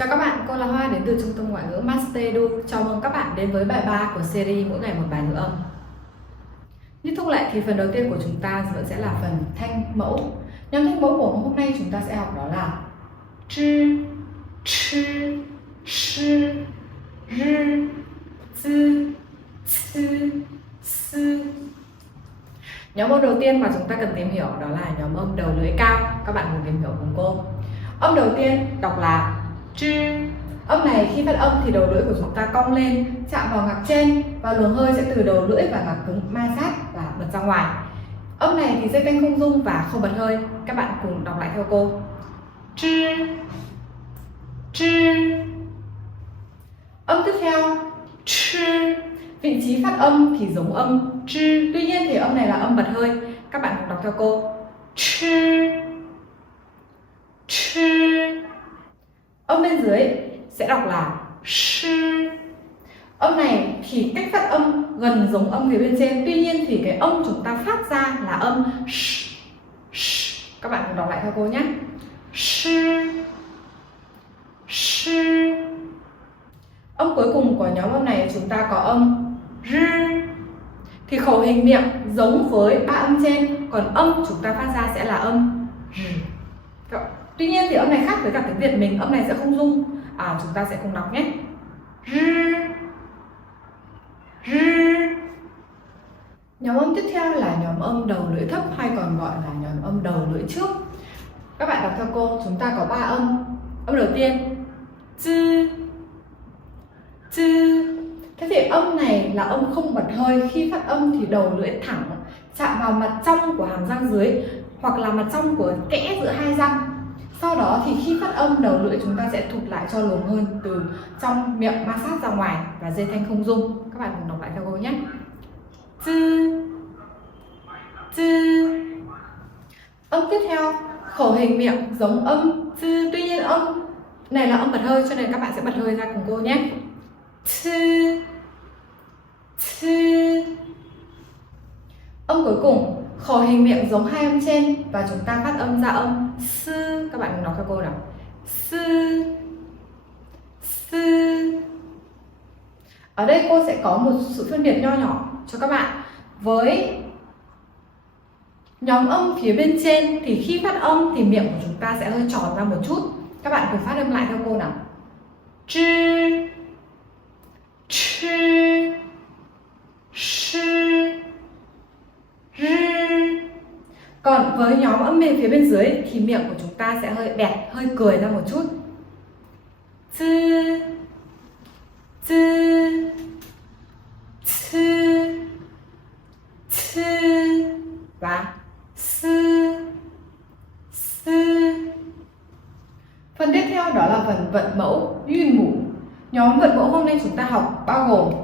Chào các bạn, cô là Hoa đến từ Trung tâm Ngoại ngữ Master Edu. Chào mừng các bạn đến với bài 3 của series mỗi ngày một bài ngữ âm. Như thông lệ thì phần đầu tiên của chúng ta vẫn sẽ là phần thanh mẫu. Nhóm thanh mẫu của hôm nay chúng ta sẽ học đó là zhi, chi, shi, ri, zi, ci, si. Nhóm âm đầu tiên mà chúng ta cần tìm hiểu đó là nhóm âm đầu lưỡi cao. Các bạn cùng tìm hiểu cùng cô. Âm đầu tiên đọc là zhi. Âm này khi phát âm thì đầu lưỡi của chúng ta cong lên, chạm vào ngạc trên và luồng hơi sẽ từ đầu lưỡi và ngạc cứng ma sát và bật ra ngoài. Âm này thì dây canh không rung và không bật hơi. Các bạn cùng đọc lại theo cô. Zhi, zhi. Âm tiếp theo chi. Vị trí phát âm thì giống âm chi, tuy nhiên thì âm này là âm bật hơi. Các bạn cùng đọc theo cô. Chi, chi. Âm bên dưới sẽ đọc là shi. Âm này thì cách phát âm gần giống âm phía bên trên, tuy nhiên thì cái âm chúng ta phát ra là âm sh, sh. Các bạn cùng đọc lại theo cô nhé. Shi, shi. Âm cuối cùng của nhóm âm này chúng ta có âm ri. Thì khẩu hình miệng giống với ba âm trên, còn âm chúng ta phát ra sẽ là âm ri. Tuy nhiên thì âm này khác với cả tiếng Việt mình, âm này sẽ không rung. Chúng ta sẽ cùng đọc nhé. Ri, ri. Nhóm âm tiếp theo là nhóm âm đầu lưỡi thấp hay còn gọi là nhóm âm đầu lưỡi trước. Các bạn đọc theo cô, chúng ta có 3 âm. Âm đầu tiên zi, zi. Thế thì âm này là âm không bật hơi. Khi phát âm thì đầu lưỡi thẳng chạm vào mặt trong của hàm răng dưới hoặc là mặt trong của kẽ giữa hai răng. Sau đó thì khi phát âm, đầu lưỡi chúng ta sẽ thụt lại cho luồng hơi từ trong miệng ma sát ra ngoài và dây thanh không rung. Các bạn cùng đọc lại theo cô nhé. Zi, zi. Âm tiếp theo, khẩu hình miệng giống âm zi, tuy nhiên âm này là âm bật hơi cho nên các bạn sẽ bật hơi ra cùng cô nhé. Chi, chi. Âm cuối cùng, khẩu hình miệng giống hai âm trên và chúng ta phát âm ra âm sư. Các bạn cùng đọc theo cô nào. Sư, sư. Ở đây cô sẽ có một sự phân biệt nho nhỏ cho các bạn. Với nhóm âm phía bên trên thì khi phát âm thì miệng của chúng ta sẽ hơi tròn ra một chút. Các bạn cùng phát âm lại theo cô nào. Zhi, chi, shi, ri. Còn với nhóm âm bên phía bên dưới thì miệng của chúng ta sẽ hơi bẹt, hơi cười ra một chút. Zi, zi, chi, chi và sư, sư. Phần tiếp theo đó là phần vận mẫu yun mũ. Nhóm vận mẫu hôm nay chúng ta học bao gồm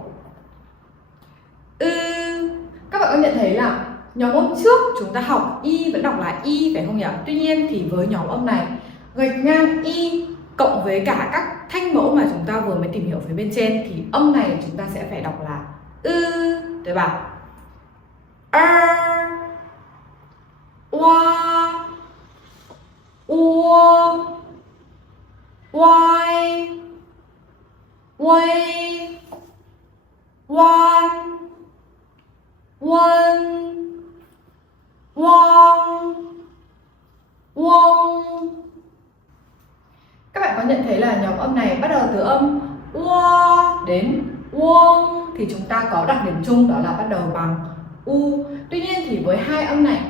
các bạn có nhận thấy là nhóm âm trước chúng ta học y vẫn đọc là y phải không nhỉ? Tuy nhiên thì với nhóm âm này gạch ngang y cộng với cả các thanh mẫu mà chúng ta vừa mới tìm hiểu phía bên trên thì âm này chúng ta sẽ phải đọc là对吧? Wa, wo, wai, wei, wan, won, wong, wong. Các bạn có nhận thấy là nhóm âm này bắt đầu từ âm wa đến wong thì chúng ta có đặc điểm chung đó là bắt đầu bằng u. Tuy nhiên thì với hai âm này,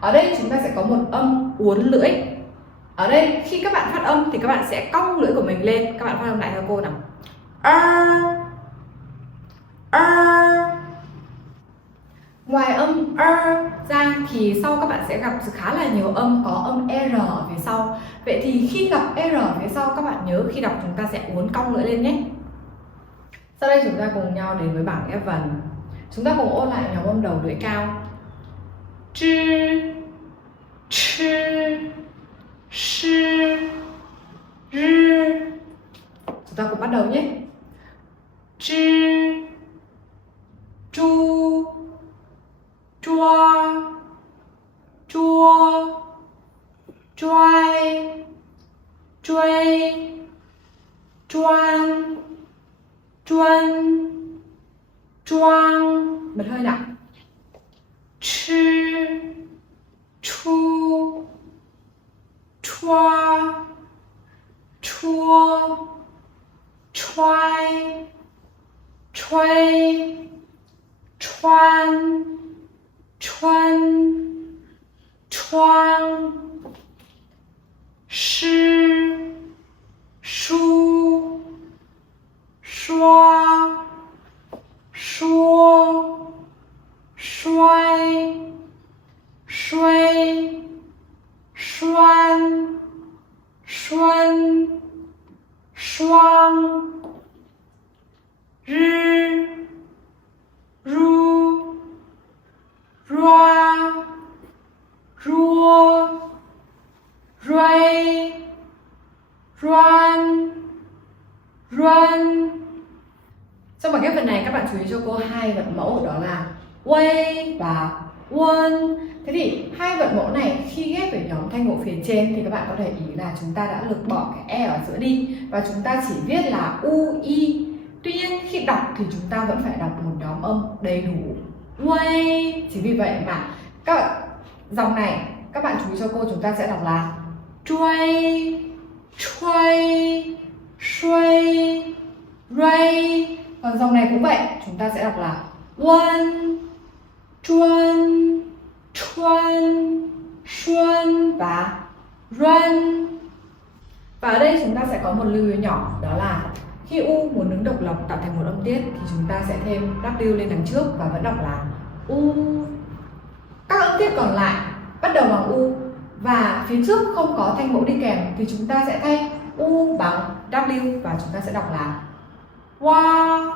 ở đây chúng ta sẽ có một âm uốn lưỡi. Ở đây khi các bạn phát âm thì các bạn sẽ cong lưỡi của mình lên. Các bạn phát âm lại theo cô nào. Ngoài âm ra thì sau các bạn sẽ gặp khá là nhiều âm có âm R ở phía sau. Vậy thì khi gặp R ở phía sau các bạn nhớ khi đọc chúng ta sẽ uốn cong lưỡi lên nhé. Sau đây chúng ta cùng nhau đến với bảng ghép vần. Chúng ta cùng ôn lại nhóm âm đầu lưỡi cao. Zhi, chi, shi, ri. Chúng ta cùng bắt đầu nhé. Zhi, chu, chua, chua, choai, truy, Choan, choan, choang. Bật hơi nào. Chi, chu, choa, chua, choai, choay, choan, chuan, choang. Sư, su, xoa, xua, xoay, xuay, xoan, xuân, xoang. Rư, ru, roa, rua, ruay, roan, run. Trong bài ghép phần này các bạn chú ý cho cô hai vật mẫu, đó là way và won. Thế thì hai vật mẫu này khi ghép với nhóm thanh ngữ phía trên thì các bạn có thể ý là chúng ta đã lược bỏ cái e ở giữa đi và chúng ta chỉ viết là u, i. Tuy nhiên khi đọc thì chúng ta vẫn phải đọc một nhóm âm đầy đủ way. Chính vì vậy mà các dòng này các bạn chú ý cho cô, chúng ta sẽ đọc là truay, chuay, xuay, ray. Còn dòng này cũng vậy, chúng ta sẽ đọc là won, chuan, chuan, xuân và run. Và ở đây chúng ta sẽ có một lưu ý nhỏ, đó là khi u muốn đứng độc lập tạo thành một âm tiết thì chúng ta sẽ thêm W lên đằng trước và vẫn đọc là u. Các âm tiết còn lại bắt đầu bằng u và phía trước không có thanh mẫu đi kèm thì chúng ta sẽ thay u bằng W và chúng ta sẽ đọc là wa.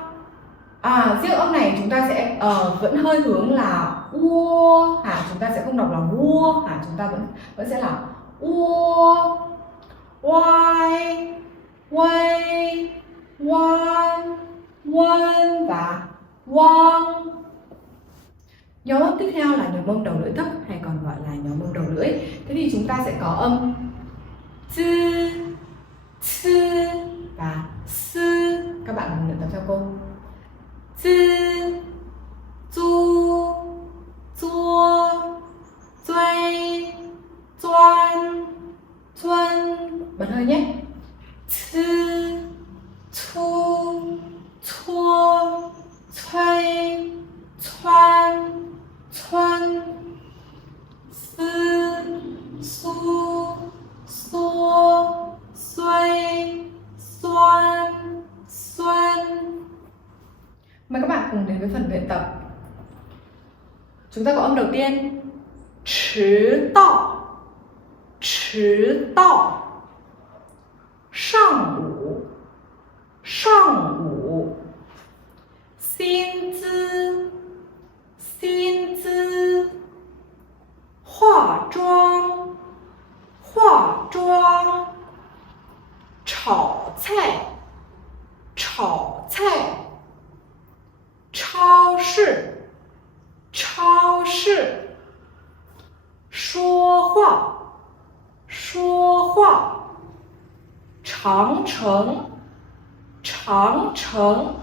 Riêng âm này chúng ta sẽ vẫn hơi hướng là u, chúng ta sẽ không đọc là vua, chúng ta vẫn sẽ là u, y, way, one, one và wang. Nhóm âm tiếp theo là nhóm âm đầu lưỡi thấp hay còn gọi là nhóm âm đầu lưỡi. Thế thì chúng ta sẽ có âm zi, ci và sư. Các bạn luyện tập theo cô. Zi, zu, zua, zuay, doan, zuan. Bật hơi nhé. Ci, chu, chua, chuay, chuan, chuan. Sư, su, xua, xuay, xoan, xuân. Mời các bạn cùng đến với phần luyện tập. Chúng ta có âm đầu tiên迟到,迟到. 上午, 上午. 薪资, 薪资. 化妆, 化妆. 炒菜, 炒菜. 超市, 超市. 说话, 说话. 长城, 长城.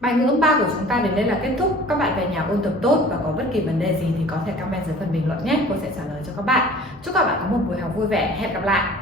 Bài ngữ âm 3 của chúng ta đến đây là kết thúc. Các bạn về nhà ôn tập tốt và có bất kỳ vấn đề gì thì có thể comment dưới phần bình luận nhé. Cô sẽ trả lời cho các bạn. Chúc các bạn có một buổi học vui vẻ. Hẹn gặp lại.